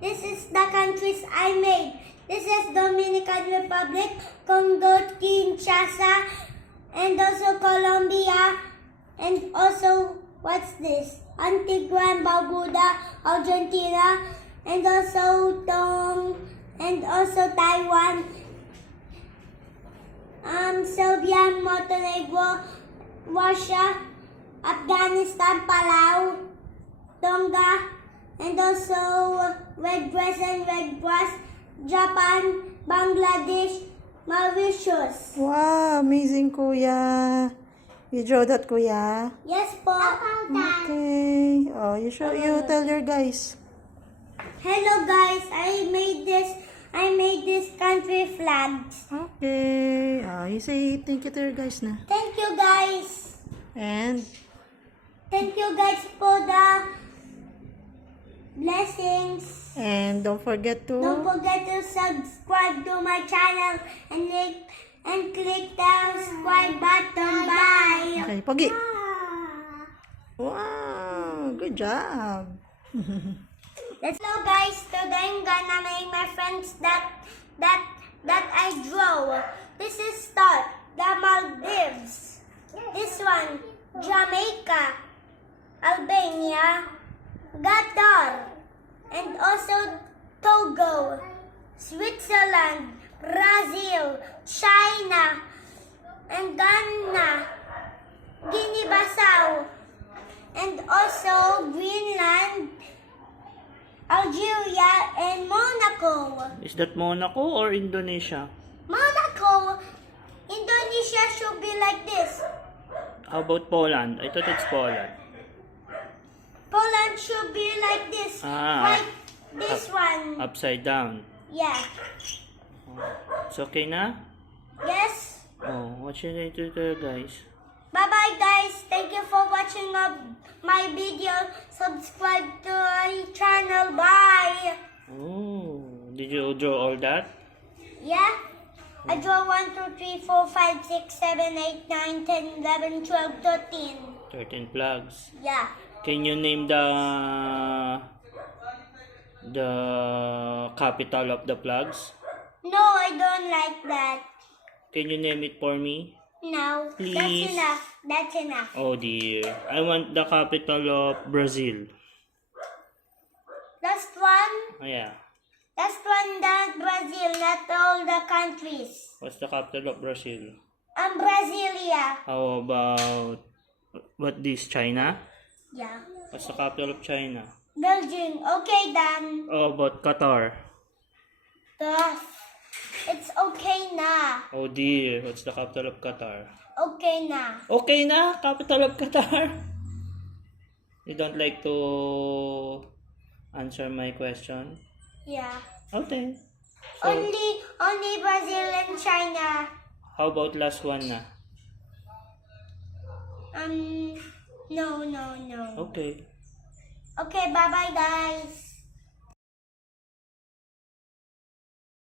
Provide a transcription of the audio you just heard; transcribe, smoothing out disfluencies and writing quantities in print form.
This is the countries I made. This is Dominican Republic, Congo, Kinshasa, and also Colombia, and also, what's this? Antigua and Barbuda, Argentina, and also Taiwan, Serbia, Montenegro, Russia, Afghanistan, Palau, Tonga, and also Red Dress and Red Grass, Japan, Bangladesh, Mauritius. Wow, amazing, Kuya. You draw that, Kuya? Yes po. Okay. Oh, you tell your guys. Hello guys, I made this country flags. Okay. You say thank you to your guys na. Thank you guys. And Thank you guys for the blessings. don't forget to Don't forget to subscribe to my channel and click the subscribe button. Bye. Okay, Pogi. Wow, good job. Hello guys, today I'm gonna make my friends that I draw. This is start the Maldives. This one Jamaica, Albania, Qatar, and also Togo, Switzerland, Brazil, China, and Ghana, Guinea-Bissau, and also Greenland, Algeria, and Monaco. Is that Monaco or Indonesia? Monaco, Indonesia should be like this. How about Poland? I thought it's Poland. Poland should be like this. Like this one. Upside down. Yeah. It's okay na? Yes. Oh, what should I do to guys? Bye-bye guys. Thank you for watching my video. Subscribe to my channel. Bye. Oh, did you draw all that? Yeah. I draw 1, 2, 3, 4, 5, 6, 7, 8, 9, 10, 11, 12, 13. 13 plugs. Yeah. Can you name the capital of the plugs? No, I don't like that. Can you name it for me? No. Please. That's enough. That's enough. Oh dear. I want the capital of Brazil. Last one. Oh yeah. Last one, that Brazil, not all the countries. What's the capital of Brazil? Brasilia. How about what this, China? Yeah. What's the capital of China? Belgium. Okay, done. How about Qatar? It's okay na. Oh dear. What's the capital of Qatar? Okay na. Okay na, capital of Qatar. You don't like to answer my question? Yeah. Okay. So, Only Brazil and China. how about last one na? No. Okay. Okay, bye-bye guys.